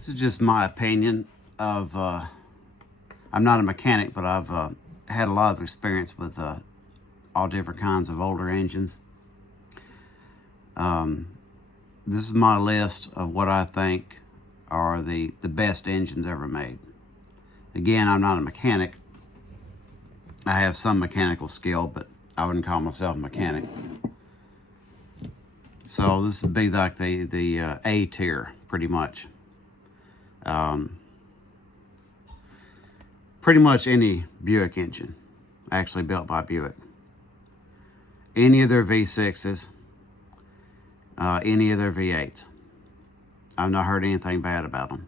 This is just my opinion of, I'm not a mechanic, but I've had a lot of experience with all different kinds of older engines. This is my list of what I think are the best engines ever made. Again, I'm not a mechanic. I have some mechanical skill, but I wouldn't call myself a mechanic. So this would be like the A tier, pretty much. Pretty much any Buick engine actually built by Buick. Any of their V6s, any of their V8s. I've not heard anything bad about them.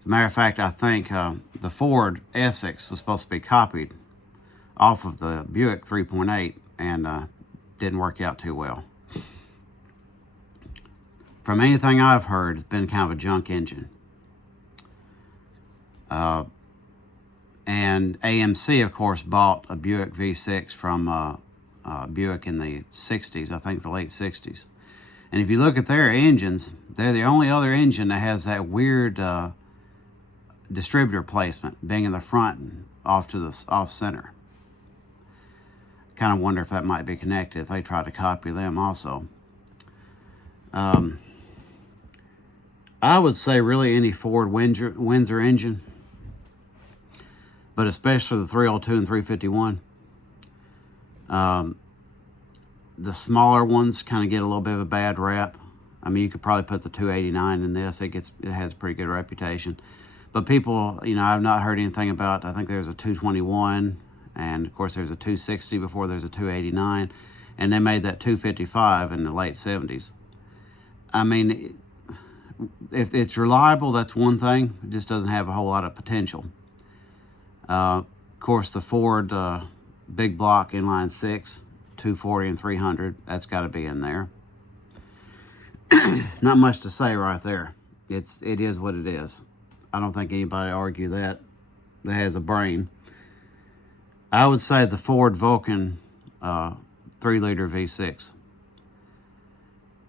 As a matter of fact, I think the Ford Essex was supposed to be copied off of the Buick 3.8 and didn't work out too well. From anything I've heard, it's been kind of a junk engine. And AMC, of course, bought a Buick V6 from Buick in the 60s, I think the late 60s. And if you look at their engines, they're the only other engine that has that weird distributor placement, being in the front and off to the off center. Kind of wonder if that might be connected if they try to copy them also. I would say really any Ford Windsor engine, but especially the 302 and 351. The smaller ones kind of get a little bit of a bad rap. I mean, you could probably put the 289 in this. It has a pretty good reputation. But people, I've not heard anything about, I think there's a 221, and of course there's a 260 before there's a 289, and they made that 255 in the late 70s. I mean, if it's reliable, that's one thing. It just doesn't have a whole lot of potential. Of course, the Ford big block inline six, 240 and 300, that's got to be in there. Not much to say right there. It is what it is. I don't think anybody argue that has a brain. I would say the Ford Vulcan 3-liter V6.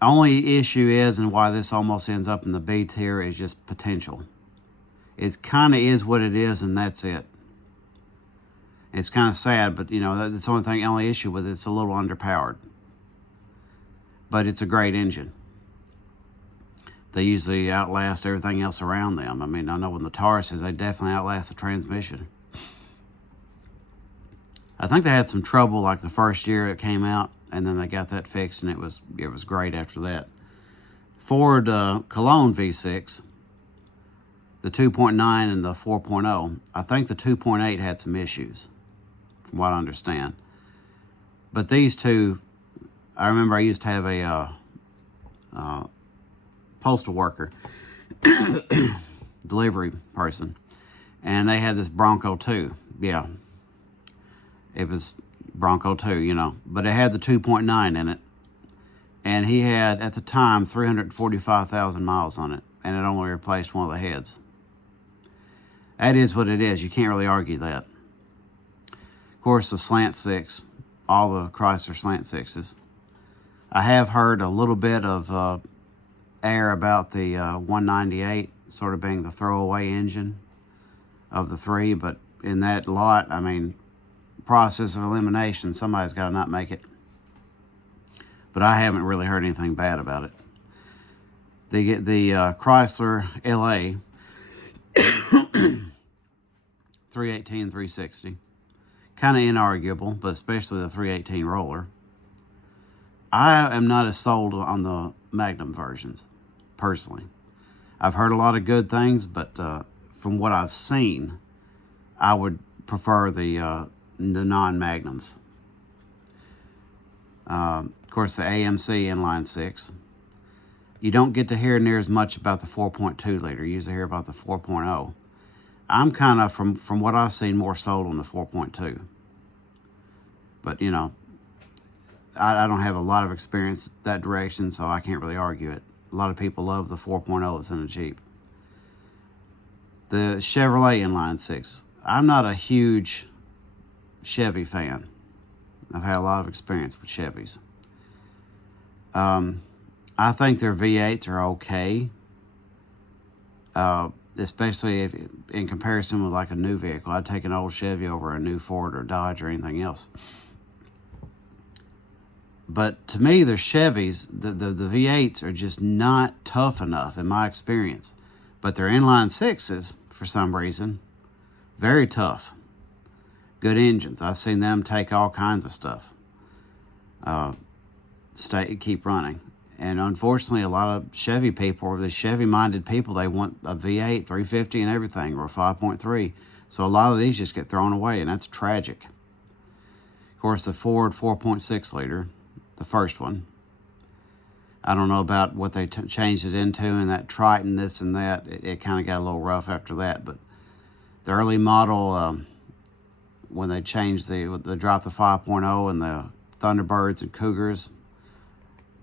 Only issue is, and why this almost ends up in the B tier, is just potential. It kind of is what it is, and that's it. It's kind of sad, but that's the only issue with it. It's a little underpowered. But it's a great engine. They usually outlast everything else around them. I mean, I know when the Tauruses, they definitely outlast the transmission. I think they had some trouble like the first year it came out, and then they got that fixed, and it was great after that. Ford Cologne V6, the 2.9 and the 4.0. I think the 2.8 had some issues, from what I understand. But these two, I remember I used to have a postal worker, delivery person, and they had this Bronco 2. Yeah, it was Bronco 2, but it had the 2.9 in it, and he had at the time 345,000 miles on it, and it only replaced one of the heads. That is what it is. You can't really argue that. Of course, the slant six, all the Chrysler slant sixes. I have heard a little bit of air about the 198 sort of being the throwaway engine of the three, but in that lot, I mean, process of elimination, somebody's got to not make it. But I haven't really heard anything bad about it. They get the Chrysler LA 318, 360. Kind of inarguable, but especially the 318 roller. I am not as sold on the Magnum versions, personally. I've heard a lot of good things, but from what I've seen, I would prefer the non-Magnums. Of course, the AMC inline six. You don't get to hear near as much about the 4.2 liter. You usually hear about the 4.0. I'm kind of, from what I've seen, more sold on the 4.2. But, I don't have a lot of experience that direction, so I can't really argue it. A lot of people love the 4.0 that's in a Jeep. The Chevrolet inline six. I'm not a huge Chevy fan. I've had a lot of experience with Chevys. I think their V8s are okay. especially if, in comparison with like a new vehicle. I'd take an old Chevy over a new Ford or Dodge or anything else. But to me, the Chevys, the V8s are just not tough enough in my experience. But their inline sixes, for some reason, very tough. Good engines. I've seen them take all kinds of stuff. Keep running. And unfortunately, a lot of Chevy people, the Chevy-minded people, they want a V8, 350 and everything, or a 5.3. So a lot of these just get thrown away, and that's tragic. Of course, the Ford 4.6 liter, the first one. I don't know about what they changed it into, and that Triton, this and that. It kind of got a little rough after that. But the early model, when they changed they dropped the 5.0 and the Thunderbirds and Cougars,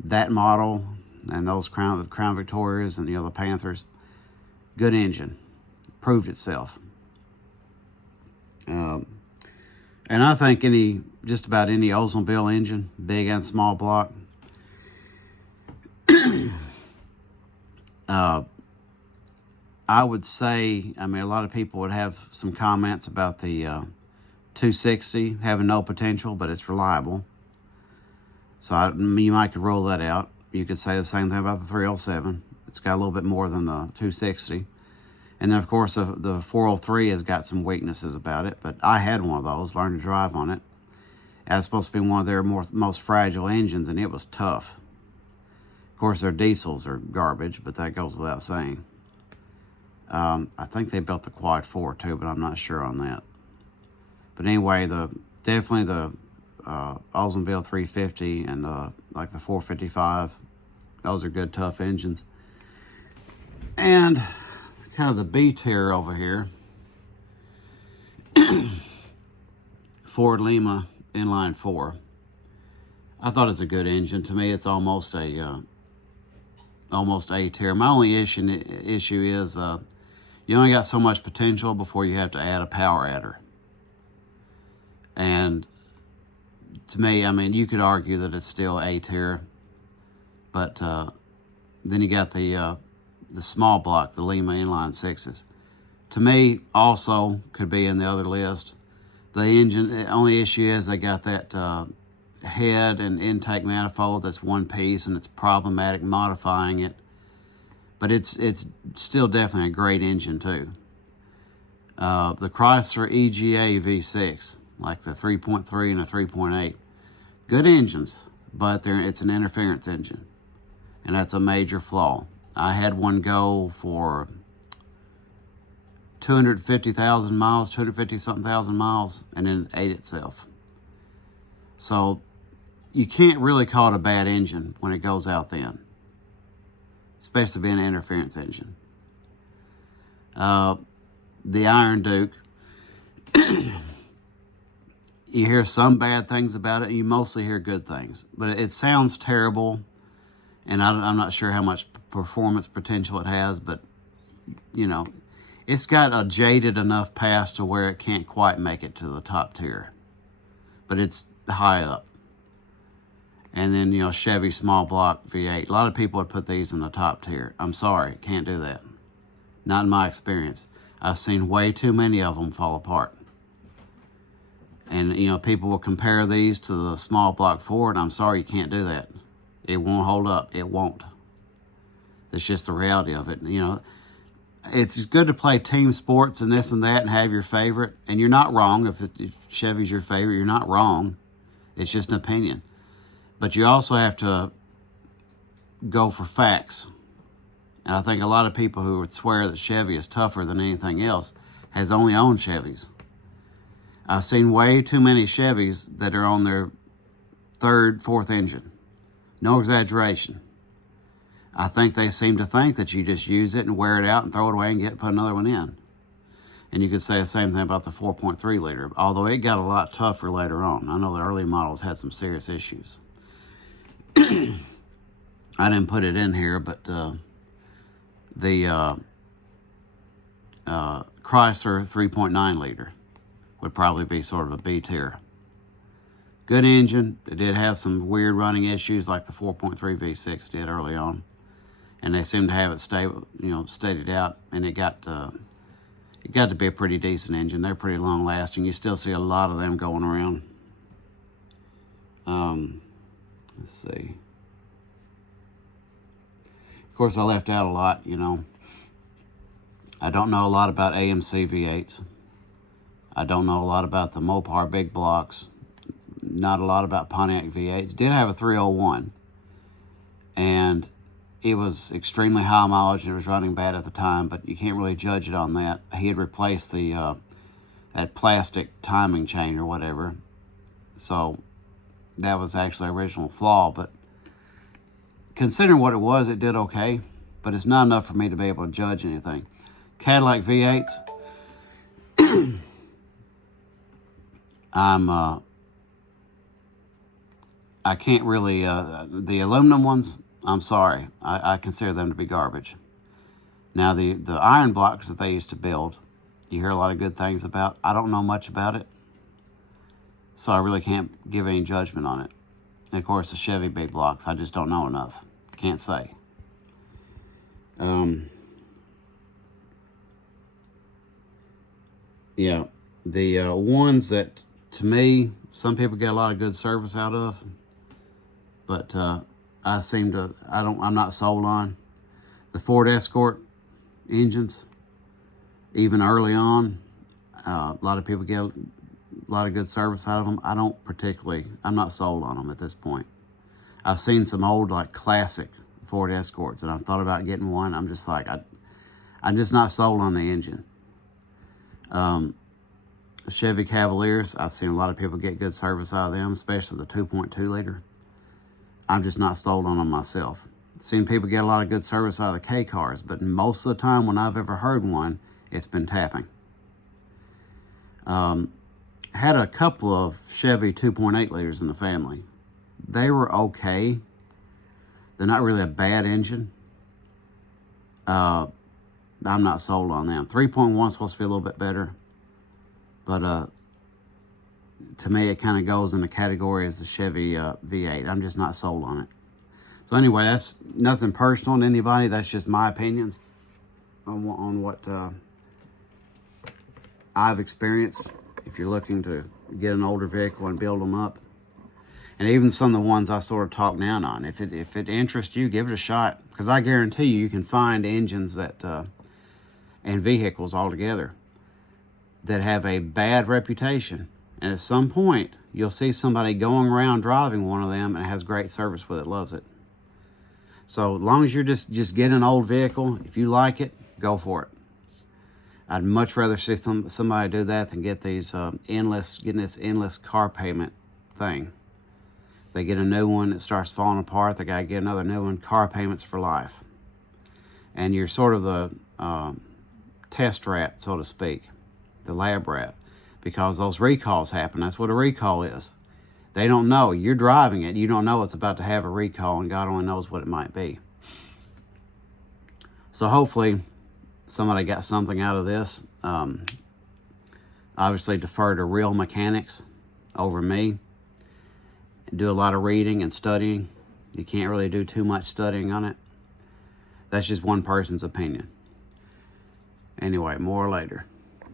that model and those Crown Victorias and the Panthers, good engine, proved itself. And I think just about any Oldsmobile engine, big and small block, I would say, a lot of people would have some comments about the 260 having no potential, but it's reliable. So you might could roll that out. You could say the same thing about the 307. It's got a little bit more than the 260. And then, of course, the 403 has got some weaknesses about it, but I had one of those, learned to drive on it. That's supposed to be one of their most fragile engines, and it was tough. Of course, their diesels are garbage, but that goes without saying. I think they built the Quad 4 too, but I'm not sure on that. But anyway, definitely the Oldsmobile 350 and like the 455, those are good, tough engines. And kind of the B tier over here, Ford Lima inline 4. I thought it's a good engine. To me, it's almost A tier. My only issue is you only got so much potential before you have to add a power adder. And to me, you could argue that it's still A tier, but then you got the small block, the Lima inline 6s. To me, also could be in the other list. The engine, the only issue is they got that head and intake manifold that's one piece, and it's problematic modifying it. But it's still definitely a great engine too. The Chrysler EGA V6, like the 3.3 and a 3.8, good engines, but it's an interference engine, and that's a major flaw. I had one go for 250,000 miles, 250-something thousand miles, and then it ate itself. So you can't really call it a bad engine when it goes out then, especially being an interference engine. The Iron Duke, you hear some bad things about it, and you mostly hear good things. But it sounds terrible, and I'm not sure how much performance potential it has, but, it's got a jaded enough past to where it can't quite make it to the top tier. But it's high up. And then, Chevy small block V8. A lot of people would put these in the top tier. I'm sorry, can't do that. Not in my experience. I've seen way too many of them fall apart. And, people will compare these to the small block Ford. I'm sorry, you can't do that. It won't hold up. It won't. That's just the reality of it. It's good to play team sports and this and that and have your favorite. And you're not wrong. If Chevy's your favorite, you're not wrong. It's just an opinion. But you also have to go for facts. And I think a lot of people who would swear that Chevy is tougher than anything else has only owned Chevys. I've seen way too many Chevys that are on their third, fourth engine. No exaggeration. I think they seem to think that you just use it and wear it out and throw it away and put another one in. And you could say the same thing about the 4.3 liter, although it got a lot tougher later on. I know the early models had some serious issues. I didn't put it in here, but the Chrysler 3.9 liter would probably be sort of a B tier. Good engine. It did have some weird running issues like the 4.3 V6 did early on. and they seem to have it stable, steadied out, and it got to be a pretty decent engine. They're pretty long lasting. You still see a lot of them going around. Let's see. Of course, I left out a lot, I don't know a lot about AMC V8s. I don't know a lot about the Mopar big blocks. Not a lot about Pontiac V8s. Did have a 301. And it was extremely high mileage and it was running bad at the time, but you can't really judge it on that. He had replaced the that plastic timing chain or whatever. So that was actually an original flaw, but considering what it was, it did okay, but it's not enough for me to be able to judge anything. Cadillac V8s, I can't really, the aluminum ones, I'm sorry, I consider them to be garbage. Now the iron blocks that they used to build, you hear a lot of good things about. I don't know much about it, so I really can't give any judgment on it. And of course the Chevy big blocks, I just don't know enough. Can't say. Yeah, the ones that, to me, some people get a lot of good service out of, but I'm not sold on. The Ford Escort engines, even early on, a lot of people get a lot of good service out of them. I'm not sold on them at this point. I've seen some old, like, classic Ford Escorts, and I've thought about getting one. I'm just like, I'm just not sold on the engine. Chevy Cavaliers, I've seen a lot of people get good service out of them, especially the 2.2 liter. I'm just not sold on them myself. Seen people get a lot of good service out of the K cars, but most of the time when I've ever heard one, it's been tapping. Had a couple of Chevy 2.8 liters in the family. They were okay. They're not really a bad engine. I'm not sold on them. 3.1 is supposed to be a little bit better, but to me, it kind of goes in the category as the Chevy V8. I'm just not sold on it. So anyway, that's nothing personal to anybody. That's just my opinions on what I've experienced. If you're looking to get an older vehicle and build them up, and even some of the ones I sort of talk down on, if it interests you, give it a shot, because I guarantee you can find engines that and vehicles altogether that have a bad reputation, and at some point you'll see somebody going around driving one of them and has great service with it, loves it. So as long as you're just getting an old vehicle, if you like it, go for it. I'd much rather see somebody do that than get these getting this endless car payment thing. They get a new one, it starts falling apart, they gotta get another new one. Car payments for life. And you're sort of the test rat, so to speak, the lab rat, because those recalls happen. That's what a recall is. They don't know. You're driving it. You don't know it's about to have a recall, and God only knows what it might be. So hopefully somebody got something out of this. Obviously defer to real mechanics over me. Do a lot of reading and studying. You can't really do too much studying on it. That's just one person's opinion. Anyway, more later.